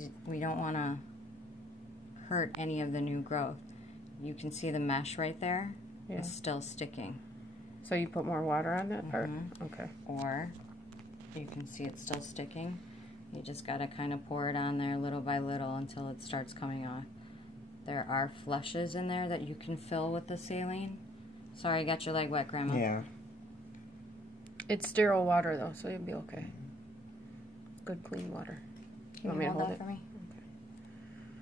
because we don't want to hurt any of the new growth. You can see the mesh right there. Yeah. It's still sticking. So you put more water on that part? Okay. Or you can see it's still sticking. You just got to kind of pour it on there little by little until it starts coming off. There are flushes in there that you can fill with the saline. Sorry, I got your leg wet, Grandma. Yeah. It's sterile water, though, so you'll be okay. Good, clean water. Can you hold that for me? Okay.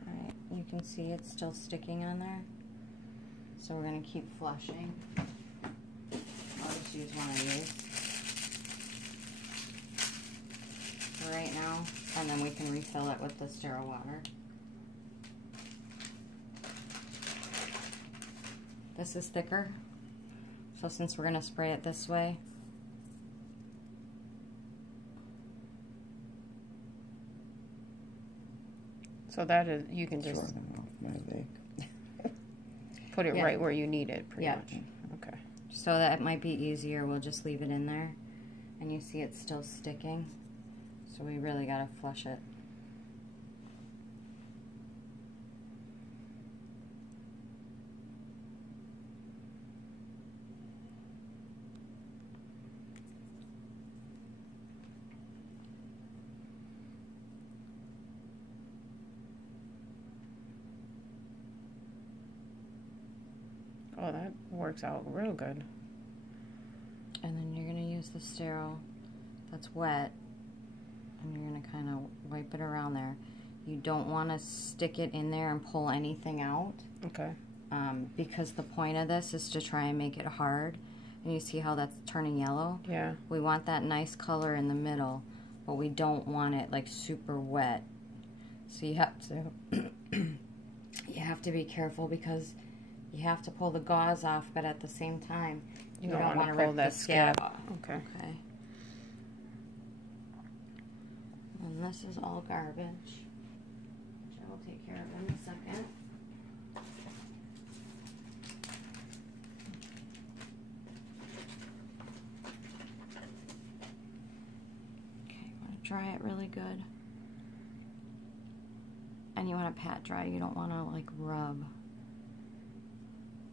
All right. You can see it's still sticking on there. So we're going to keep flushing. I'll just use one of these for right now, and then we can refill it with the sterile water. This is thicker, so since we're going to spray it this way, so that is, you can just put it right where you need it, pretty much. Okay. So that might be easier. We'll just leave it in there, and you see it's still sticking, so we really got to flush it. Oh, that works out real good. And then you're going to use the sterile that's wet, and you're going to kind of wipe it around there. You don't want to stick it in there and pull anything out. Okay. Because the point of this is to try and make it hard. And you see how that's turning yellow? Yeah. We want that nice color in the middle, but we don't want it like super wet. So you have to be careful because you have to pull the gauze off, but at the same time, you don't want to rip the scab off. Okay. Okay. And this is all garbage, which I will take care of in a second. Okay, you want to dry it really good. And you want to pat dry. You don't want to like rub.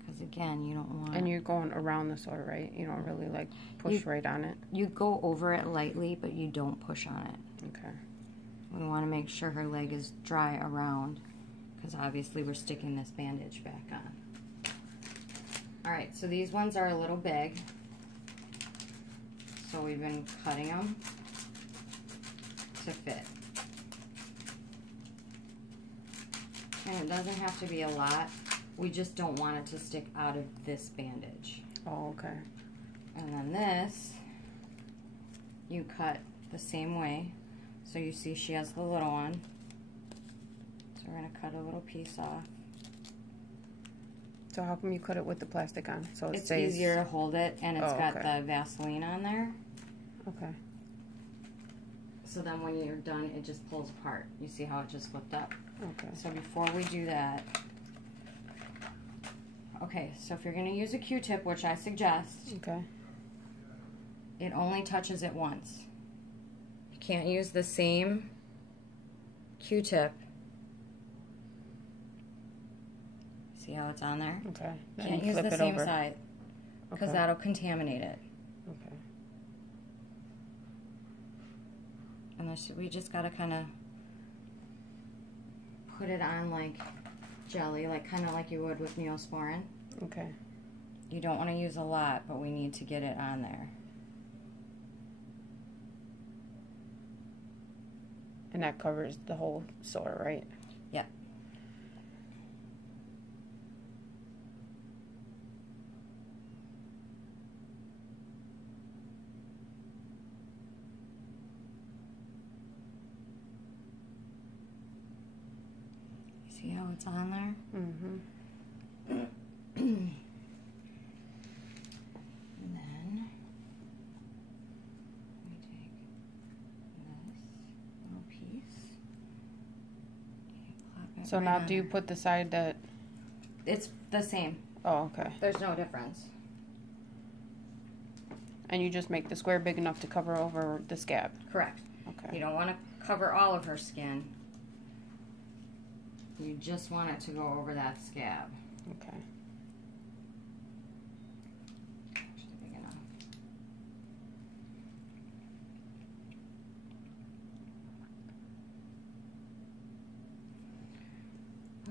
Because again, you don't want... And you're going around the soil, right? You don't really like push right on it? You go over it lightly, but you don't push on it. Okay. We want to make sure her leg is dry around, because obviously we're sticking this bandage back on. Alright, so these ones are a little big. So we've been cutting them to fit. And it doesn't have to be a lot. We just don't want it to stick out of this bandage. Oh, okay. And then this, you cut the same way. So you see she has the little one. So we're going to cut a little piece off. So how come you cut it with the plastic on? So it's easier to hold it, and it's got the Vaseline on there. Okay. So then when you're done, it just pulls apart. You see how it just flipped up? Okay. So before we do that, okay, so if you're going to use a Q-tip, which I suggest, okay, it only touches it once. You can't use the same Q-tip. See how it's on there? Okay. You can't use the same side, because that'll contaminate it. Okay. And we just got to kind of put it on like jelly, like kind of like you would with Neosporin. Okay. You don't want to use a lot, but we need to get it on there. And that covers the whole sore, right? Yep. See how it's on there? Mm-hmm. And then we take this little piece. So now do you put the side that... It's the same. Oh, okay. There's no difference. And you just make the square big enough to cover over the scab? Correct. Okay. You don't want to cover all of her skin. You just want it to go over that scab. Okay. Actually big enough.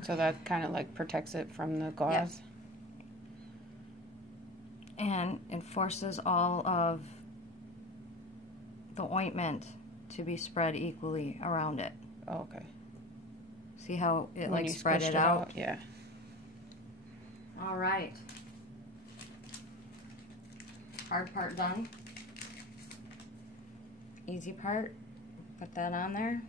So that kind of like protects it from the gauze? Yep. And it forces all of the ointment to be spread equally around it. Oh, okay. See how it When like you spread squished it out? Yeah. All right. Hard part done. Easy part, put that on there.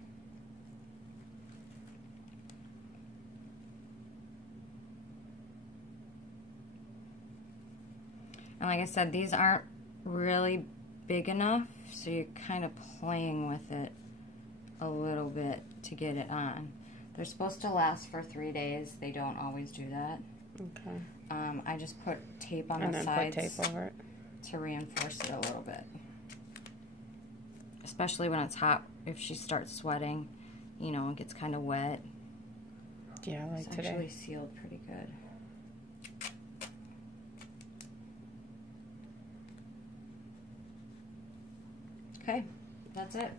And like I said, these aren't really big enough, so you're kind of playing with it a little bit to get it on. They're supposed to last for 3 days. They don't always do that. Okay. I just put tape on And the then sides put tape over it. to reinforce it a little bit. Especially when it's hot, if she starts sweating, you know, it gets kind of wet. Yeah, like It's today. actually sealed pretty good. Okay, that's it.